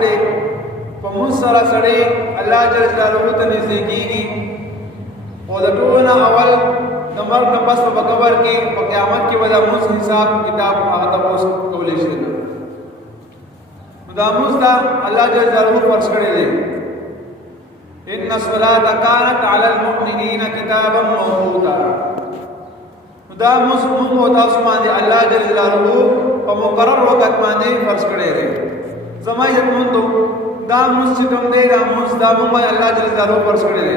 ته په موږ سره سړی الله جل جلاله ته نږدې کېږي او د ټولو نه اول د مرګ نه پس په قبر کې په قیامت کې به د موږ حساب کتاب هغه تپوس کولی شي نو دا موږ ته الله جل جلاله فرض کړی دی ان الصلاة كانت على المؤمنين كتابا موقوتا دا موږ او تاسو باندې الله جل جلاله په مقرر وخت باندې فرض کړی دی زما یقیندو دا موږ چې کوم دی دا موږ الله جل جلاله فرض کړی دی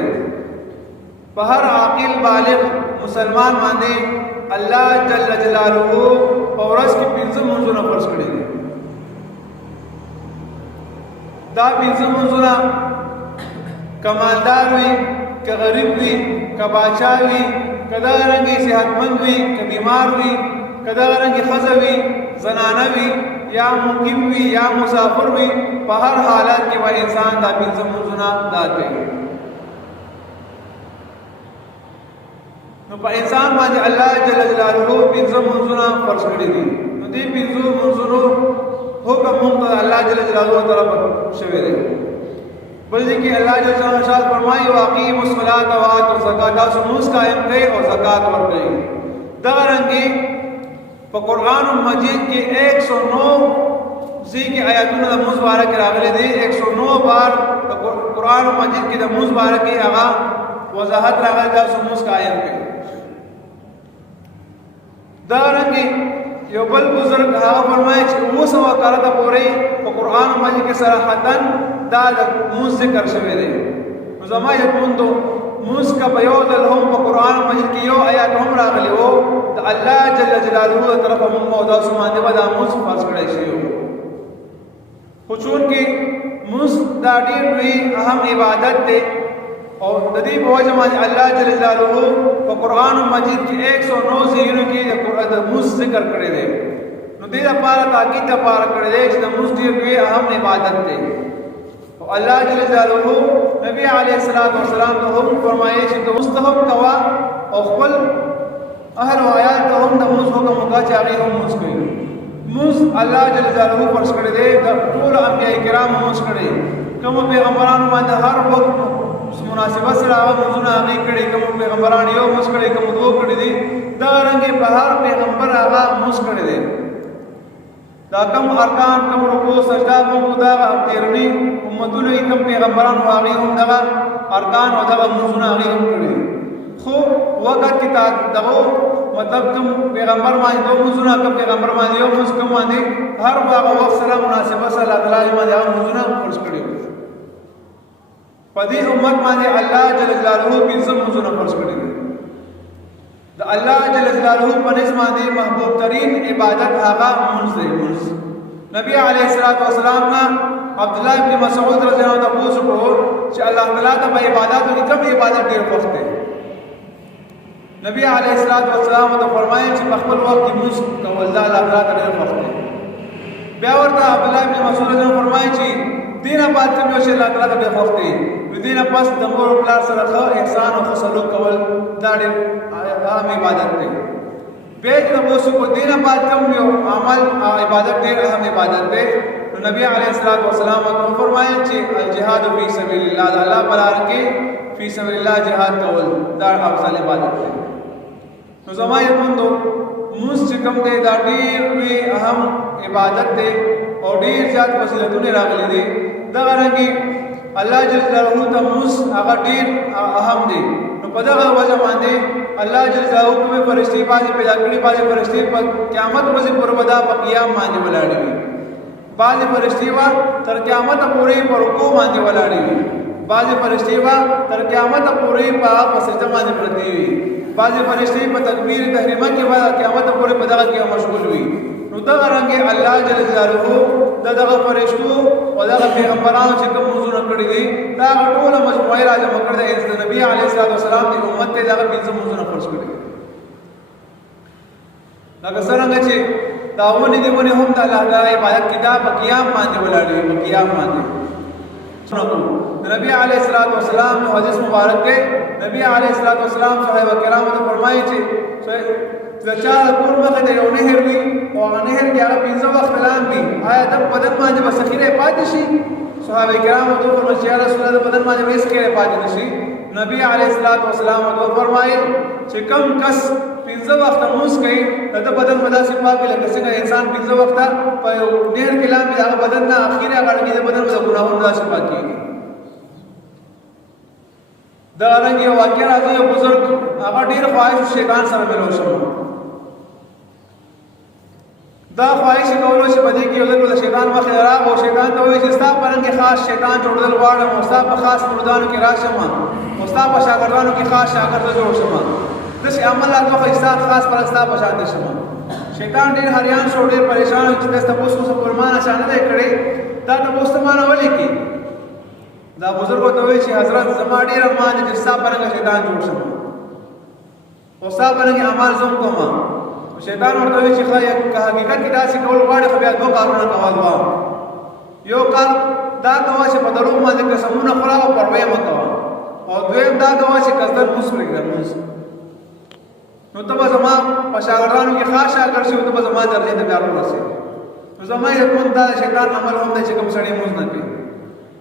په هر عاقل بالغ مسلمان باندې الله جل جلاله په ورځ کې 15 منځونه فرض کړی دي دا 15 منځونه کمالدار وي که غریب وي که باچا وي که دغه رنګې صحتمند وي که بیمار وي که دغه رنګې ښځه وي زنانه وي یا مقیم وي یا مسافر وي په هر حالت کې به انسان دا 15 منځونه ادا کوي نو په انسان باندې الله جل جلاله 15 منځونه فرض کړی دي نو دې 15 منځونو حکم هم الله جل جلاله طرف شوی دی بلکې کې الله جل جلاله ارشاد فرمایي واقیموا الصلاة وآتوا الزکاة تاسو موږ قائم کړئ او زکات ورکړئ دا رنګي په قرآن مجید کې 109 ذکر آیاتونه د موږ مبارک راغلي دي 109 بار په قرآن مجید کې د موږ مبارک هغه وضاحت راغلي تاسو موږ قائم کړئ دا رنګي یو بل بزرگ هغه فرمایي چې اوسه وکړه د پورې په قرآن مجید کې صراحتاً دا د موږ ذکر شوی دی نو زما یقیندو موږ کا په یو ځل هم په قرآن مجید کې یو آیات هم راغلی وو د الله جل جلاله طرفه موږ او تاسو باندې به دا موږ فرض کړی شي خو چونکې موږ دا ډېر لوی اهم عبادت دی او د دې په وجه باندې الله جل جلاله په قرآن مجید کې 109 ځایونو کې د موږ ذکر کړی دی نو دې لپاره تاکید لپاره کړی دی چې د موږ ډېر لوی اهم عبادت دی الله جل جلاله نبی علیہ الصلوۃ والسلام ته هم فرمایي چې مستحب کوا او خپل اهل او عیال ته هم د موږ حکم وکړه چې هغه هم موږ کوي موږ الله جل جلاله فرض کړی دی د ټول انبیاء کرام موږ کړی کوم پیغمبرانو باندې هر وخت مناسبت سره هغه موږ هغه کړی کوم پیغمبران یو موږ کړی کوم دوه کړی دي دا رنګه په هر پیغمبر هغه موږ کړی دی دا کم ارکان کم رکوع سجده کوم دا تیرنی امتونو کم پیغمبران واغی هم دا ارکان او دا منځونه هغه هم کړی خو وخت کې دغه مطلب کوم پیغمبر باندې دوه منځونه کوم پیغمبر باندې یو منځ کوم باندې هر هغه وخت سره مناسبه سره الله تعالی باندې هغه منځونه فرض کړی په دې امت باندې الله جل جلاله 15 منځونه فرض کړی د الله جل جلاله په نسبت باندې محبوب ترین عبادت هغه منځ دی نبی علیہ الصلوۃ والسلام نے عبداللہ ابن مسعود رضی اللہ عنہ پوچھو کہ اللہ تعالیٰ تا با عبادت کی کم عبادت دیر وقت ہے نبی علیہ الصلوۃ والسلام تو فرمائے کہ بخبل وقت کی منځ کول دا اللہ تعالیٰ تا دیر وقت ہے بیا ورته عبداللہ ابن مسعود رضی اللہ عنہ فرمائے کہ دینه بعد کوم شی الله تعالیٰ ته ډېر وخت دی دینه پس د مور پلار سره ښه احسان او سلوک کول دا ډېر عام عبادت دی بیت نبوسو کو دینه بعد کوم یو عمل عبادت ډېر اهم عبادت دی نبی علیہ الصلوۃ والسلام نے فرمایا چې الجهاد فی سبیل الله الله بلار کې فی سبیل الله جهاد کول دا افضل عبادت دی نو زما یمندو موږ چې کوم دی دا ډېر وی اهم عبادت دی او ډېر زیات فضیلتونه راغلي دي دا رنګي الله جل جلاله ته موږ هغه ډېر اهم دي نو په دغه وجه باندې الله جل جلاله کومه فرشتي باندې پیدا کړی باندې فرشتي په قیامت ورځ پر ودا په قیام باندې ولاړې وي بعض فرشتي وا تر قیامت پورې پر رکوع باندې ولاړې وي بعض فرشتي وا تر قیامت پورې په سجده باندې پرتی وي بعض فرشتي په تکبیر تحریمه کې بعد قیامت پورې په دغه کې مشغول وي نو دا رنګه الله جل جلاله دغه فرشتو او دغه پیغمبرانو چې کوم منځونه کړی دي دا ټول مجموعه راځم کړی دی د نبی علیه السلام د امت ته دغه 15 منځونه فرض کړی دا څنګه چې داونه دې مونږ هم د الله تعالی عبادت کتاب په قیام باندې ولاړې په قیام باندې نبی علیہ الصلوۃ والسلام حدیث مبارک ہے نبی علیہ الصلوۃ والسلام صحابہ کرام ته فرمایي چې د چا کور مخې ته یو نهر وي او هغه نهر کې هغه 15 وخت لاندې آیا د بدن باندې به سخیره پاتې شي؟ صحابه کرام ورته فرمایي چې یا رسول الله د بدن باندې به سخیره پاتې نشي. نبی علیه الصلاۃ والسلام ورته فرمایي چې کم کس 15 وخت مونږ کوي د بدن مداسې پاک لکه څنګه انسان 15 وخت په یو نهر کې لاندې هغه بدن نه اخیره هغه کې د بدن د ګناهونو داسې پاکيږي. دا رنګ یو واقعا راځي یو بزرګ هغه ډیر خواهش شیطان سره ملو شو. دا خواهش کولو چې بده کې ولر شیطان مخې راغ او شیطان ته وایي چې ستا پرنګ خاص شیطان جوړول غواړم او ستا په خاص مردانو کې راشم او ستا په شاګردانو کې خاص شاګرد جوړ شم. داسې عمل لا کوه چې خاص پر ستا په شان شم. شیطان ډیر حیران شو ډیر پریشان چې تاسو په اوسه پرمانه شان نه کړي دا تاسو ته مانه ولي کې دا بزرګ ته وایي چې حضرت زما ډیر ارمان دي چې ستا پرنګ شیطان جوړ شم او ستا پرنګ اعمال زوم کوم. شیطان ورته وایي چې حقیقت کې داسې کول غواړي خو بیا دوه کارونه کوه. یو کار دا کوه چې په دروغ باندې قسمونه خورا او پروا مه کوه او دویم دا کوه چې قصدن مسلک درموس نو ته به زما په شاګردانو کې خاص شاګرد شي او ته به زما درجې ته بیا ورسې. نو زما یقین دا شیطان عمل هم دی چې کوم سړی موږ نه کوي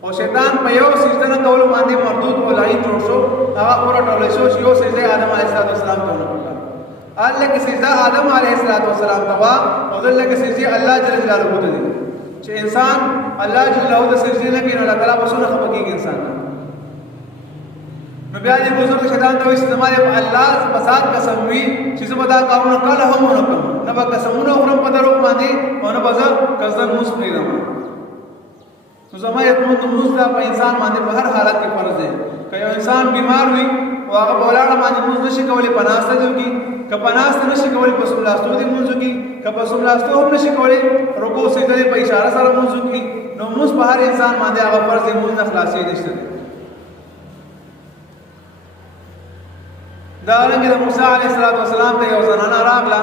او شیطان په یو سجده نه کولو باندې مردود او لعین جوړ شو. هغه پورا ټوله شو چې یو سجده آدم علیه السلام ته وکړه. الله کې سجده آدم علیه السلام ته وا او دلته کې سجده الله جل جلاله ته دي چې انسان الله جل جلاله ته سجده نه کوي نو الله تعالی بسونه خپګي انسان. نو بیا دې بزرګ شیطان ته وایي چې زماره په الله په ذات قسم وي چې زه به دا کارونه کله هم نه کوم نه به قسمونه وخورم په دروغ باندې او نه به زه قصدن موس پرېږدم. نو زما یقین ته موس دا په انسان باندې په هر حالت کې فرض دی. که یو انسان بیمار وي او هغه په ولاړه باندې موس نشي کولی په ناسته دی وکړي که په ناسته نشي کولی په سملاستو دی مونځ وکړي که په سملاستو هم نشي کولی رکوع سجده په اشاره سره مونځ وکړي. نو موس په هر انسان باندې هغه فرض دی مونځ نه خلاصې نشته دی. دا رنګ د موسی علیه السلام ته یو زنانه راغله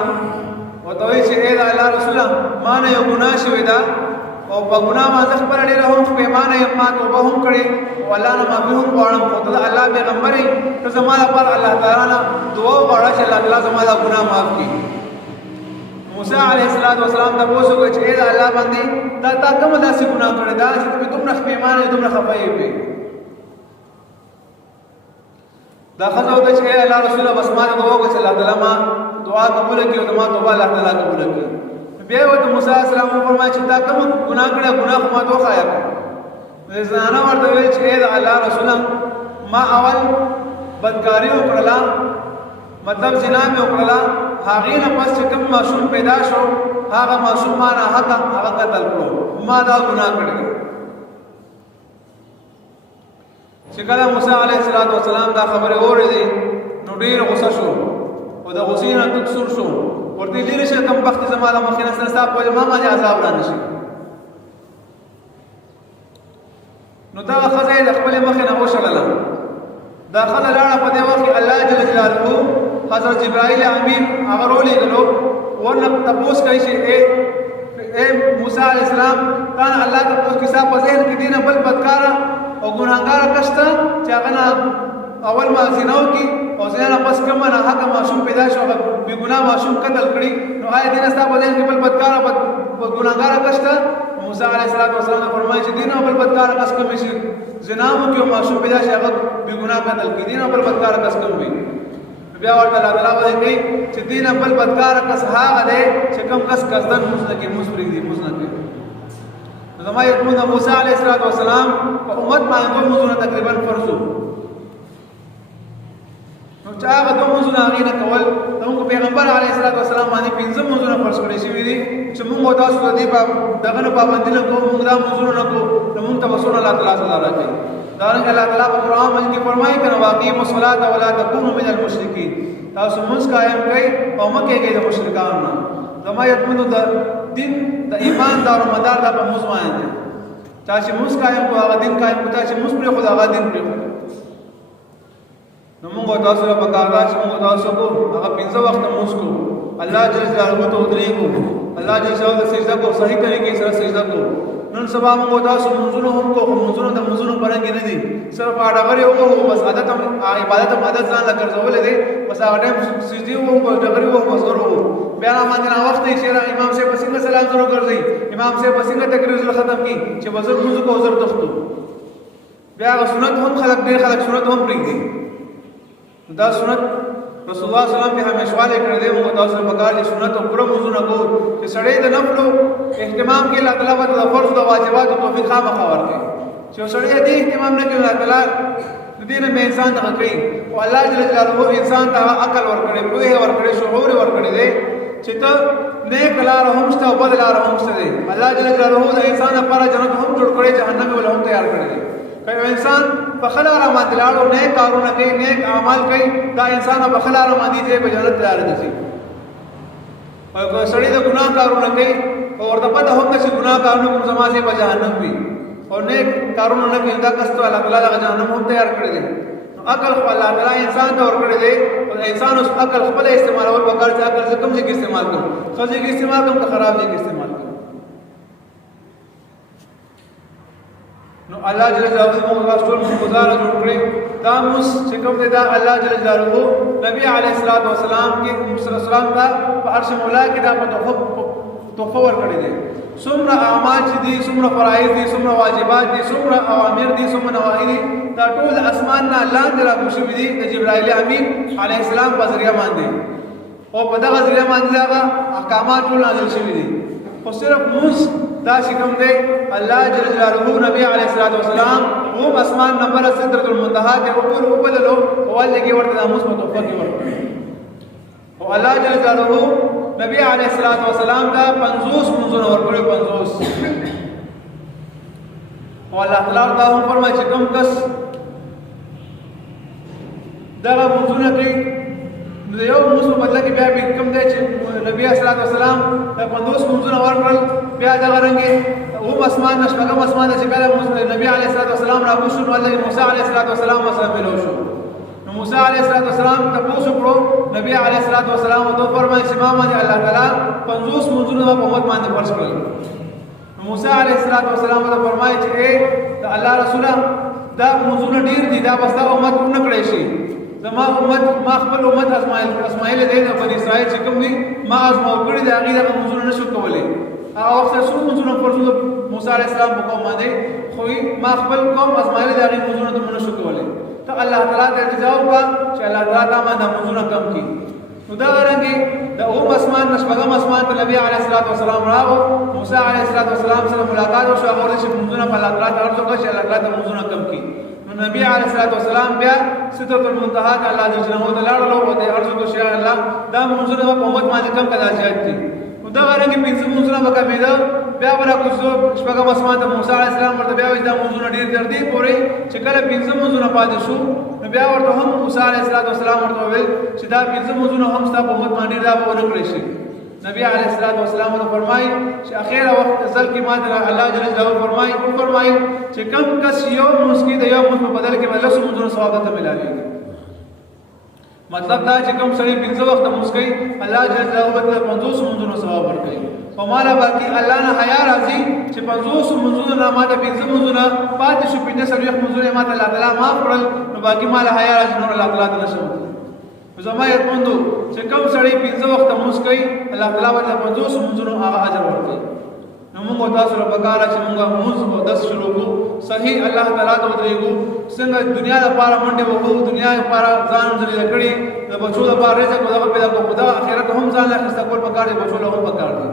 ورته وایي چې ای د الله رسوله ما نه یو ګناه شوې ده او په ګناه باندې خپله ډېره هم پښیمانه یم ما توبه هم کړې او الله نه معافي هم غواړم خو ته د الله پیغمبر یې ته زما لپاره الله تعالی نه دعا وغواړه چې الله تعالی زما دا ګناه معاف کړي. موسی علیه السلام ته پوښتنه وکړه چې ای د الله باندې تا کومه داسې ګناه کړې ده چې ته دومره پښیمانه یې دومره خفه یې. دا ښځه وکړه چې ای الله رسوله بس ما ته دعا وکړه چې الله تعالی ما دعا قبوله کړي او زما توبه الله تعالی قبوله کړي. بیا یې ورته موسی علیه السلام وفرمایل چې تا کوم ګناه کړی ګناه خو ما ته وښایه کړه. زنانه ورته ویل چې ای د الله رسوله ما اول بدکاري وکړله مطلب زنا مې وکړله هغې نه پس چې کوم ماشوم پیدا شو هغه ماشوم ما ناحقه هغه قتل کړو ما دا ګناه کړی. چې کله موسی علیه السلام دا خبرې اورېدې نو ډېر غوسه شو او د غوسې نه تک سور شو. ورته لرې شه کم بخت زما له مخې نه ستا په وجه ما باندې عذاب را نه شي. نو دغه ښځه یې د خپلې مخې نه وشړله. دا ښځه لاړه په دې وخت کې الله جل جلاله حضرت جبرائیل امین هغه رولېږلو ورنه تپوس کوي چې ای موسی علیه السلام تا نه الله تپوس کړي ستا په ذهن کې دې نه بل بدکاره او ګناهګاره کس شته چې هغه نه اول ما زنا وکړي او زنا نه پس کومه ناحقه ماشوم پیدا شو هغه بېګناه ماشوم قتل کړي نو آیا دې نه ستا په ذهن کې بل بدکاره ګناهګاره کس شته؟ موسی علیه السلام فرمایي چې دې نه بل بدکاره کس کوم شي زنا وکړي او ماشوم پیدا شي هغه بېګناه قتل کړي دې نه بل بدکاره کس کوم وي. بیا ورته الله تعالی وایي کوي چې دې نه بل بدکاره کس هغه دی چې کوم کس قصدن موږ نه کوي موږ پرېږدي موږ نه کوي. زما یقین د موسی علیه السلام په امت باندې دوه موضوعونه تقریبا فرض وو. نو چې هغه دوه موضوعونه هغې نه کول زموږ پیغمبر علیه السلام باندې 15 موضوعونه فرض کړي شوي دي چې موږ او تاسو د دې دغه نه پابندي نه کوو موږ دا موضوعونه نه کوو نو موږ ته به څونه الله تعالی سزا راکوي. دارنګه الله تعالی په قرآن مجید کې فرمایي که نه واقیموا الصلاة ولا تکونوا من المشرکین تاسو مونځ قایم کړئ او مه کېږئ د مشرکانو نه. زما یقین د دین د ایمان دارومدار دا په مونځ باندې دی. چا چې مونځ قایم کړو هغه دین قایم کړو چا چې مونځ پرېښود هغه دین پرېښود. نو موږ تاسو له پکار ده چې موږ تاسو کو هغه 15 وخت مونځ کوو الله جل جلاله ته ودرېږو الله جل جلاله سجده کو صحیح طریقې سره سجده کو. نن سبا موږ تاسو منځونه هم کوو منځونه د منځونو پرنګ نه دي صرف اډغره او بس عادت عبادت هم عادت ځان لا ګرځولې دي بس بس هغه ټایم سجدي وو بس ډغري وو بس ورو بیا باندې نا وخت یې چې امام صاحب څنګه سلام زرو ګرځي امام صاحب څنګه تقریر ختم کی چې وزر موږ کو وزر تختو بیا سنت هم خلق ډېر خلق سنت هم پرېږدي دا سنت رسول الله صلی الله علیه وسلم به همیشواله کړی دی موږ تاسو په کار کې سنت او پوره موضوع کو چې سړی د نفل اهتمام کې الله تعالی د فرض او واجبات او توفیق خامخا ورکړي چې سړی دې اهتمام نه کوي الله تعالی د دې نه انسان ته کوي او الله جل جلاله انسان ته عقل ورکړي پوهه ورکړي شعور ورکړي دی چې ته نیک لار هم شته او بد لار هم شته دی الله جل جلاله د انسان لپاره جنت هم جوړ کړي جهنم ول هم تیار کړي دی که انسان په خلاره باندې لاړو نیک کارونه کوي نیک اعمال کوي دا انسان په خلاره باندې دی په جنت تیار دي او که سړی د ګناه کارونه کوي او ورته پته هم چې ګناه کارونه کوم زماسه په جهنم وي او نیک کارونه نه کوي دا کس ته الله تعالی د جهنم هم تیار کړی دی عقل خپل الله تعالی انسان ته ورکړی دی او انسان اوس عقل خپل استعمالول وکړي چې عقل کوم ځای کې استعمال کوم خځې کې استعمال کوم که خراب ځای کې استعمال کوم نو الله جل جلاله موږ ټول گزار جوړ کړی دا موږ چې کوم دی دا الله جل جلاله نبی علیه الصلاۃ والسلام کې صلی الله علیه وسلم دا په عرش مولا کې دا په توفه ورکړی دی څومره اعمال چې دي څومره فرایض دي څومره واجبات دي څومره اوامر دي څومره نواهی دي دا ټول اسمان نه لاندې راغلي دي د جبرائیل امین علیه السلام په ذریعہ باندې او په دغه ذریعہ باندې هغه احکامات ټول نازل شوي دي خو صرف موږ دا چې کوم دی الله جل جلاله نبی علیه الصلاۃ والسلام هم اسمان نمبر سدرۃ المنتهى ته ټول وبللو او لګي ورته د موږ په توفه کې ورکړي او الله جل جلاله نبی علیه الصلاۃ والسلام دا 50 منځونه ورکړي 50 او الله تعالی دا هم فرمایي چې کوم کس دا منځونه کوي نو یو موږ په بدل کې بیا به کوم دی چې نبی صلی الله علیه وسلم د 50 منځونه ورکړل بیا دا غرنګي او اسمان نشمګم اسمان چې کله نبی علیه السلام راغو شو الله موسی علیه السلام سره ملو شو نو موسی علیه السلام تاسو پرو نبی علیه السلام او فرمایي چې ما باندې الله تعالی 50 منځونه په امت باندې فرض کړل موسی علیه السلام ته فرمایي چې دا الله رسوله دا منځونه ډیر دي دا بس دا امت نه کړی شي زما امت ما خپل امت اسماعیل دې د بنی اسرائیل چې کوم دي ما ازمو کړی دا غیره منځونه نشو کولای او اکثر څو منځونه فرض موسی علیه السلام په قوم باندې خو ما خپل قوم اسماعیل دې غیره منځونه ته نشو کولای ته الله تعالی ته جواب کا چې الله تعالی تا باندې منځونه کم کړي نو دا رنګي د اوم اسمان نشبغم اسمان ته نبی علیه السلام راغو موسی علیه السلام سره ملاقات او شو هغه چې منځونه په الله تعالی ارزو کا چې الله تعالی ته منځونه کم کړي نبی علیه السلام بیا سدرۃ المنتهى ته الله جل جلاله تعالی له او د ارزو کو شی الله دا منځونه په امت باندې کم کلا زیات دي نو دا رنګي پنځه منځونه وکمیدا بیا ورا کوڅو شپږم اسمان ته موسی علیه السلام ورته بیا دا منځونه ډیر تر دې پورې چې کله پنځه منځونه پاتې شو نو بیا ورته هم موسی علیه السلام ورته ویل چې دا پنځه منځونه هم ستاسو په امت باندې دا ونه کړی شي نبی علیه السلام ته فرمایي چې اخیره وخت ازل کې ماته الله جل جلاله فرمایي چې کم کس یو مسکی د یو مس په بدل کې بل څه منځونه ثواب ته ملایي مطلب دا چې کوم سړی 15 وخت مسکی الله جل جلاله ته 50 منځونه ثواب ورکړي او مالا باقي الله نه حیا راځي چې 50 منځونه نه ماته 15 منځونه پاتې شو 15 منځونه ماته الله تعالی معاف کړل نو باقي مالا حیا راځي نو الله تعالی ته نشو زما یتمندو چې کوم سړی 15 وخت مسکی الله تعالی ورته 50 منځونه هغه اجر ورکړي نو موږ تاسو په کار چې موږ موږ او 10 شروع کو صحیح الله تعالی ته ودرېګو څنګه دنیا لپاره منډه وکړو دنیا لپاره ځان ځلې کړی د بچو لپاره رزق او دغه پیدا کو خدا اخرت هم ځان له خسته کول پکار دي بچو له هم پکار دي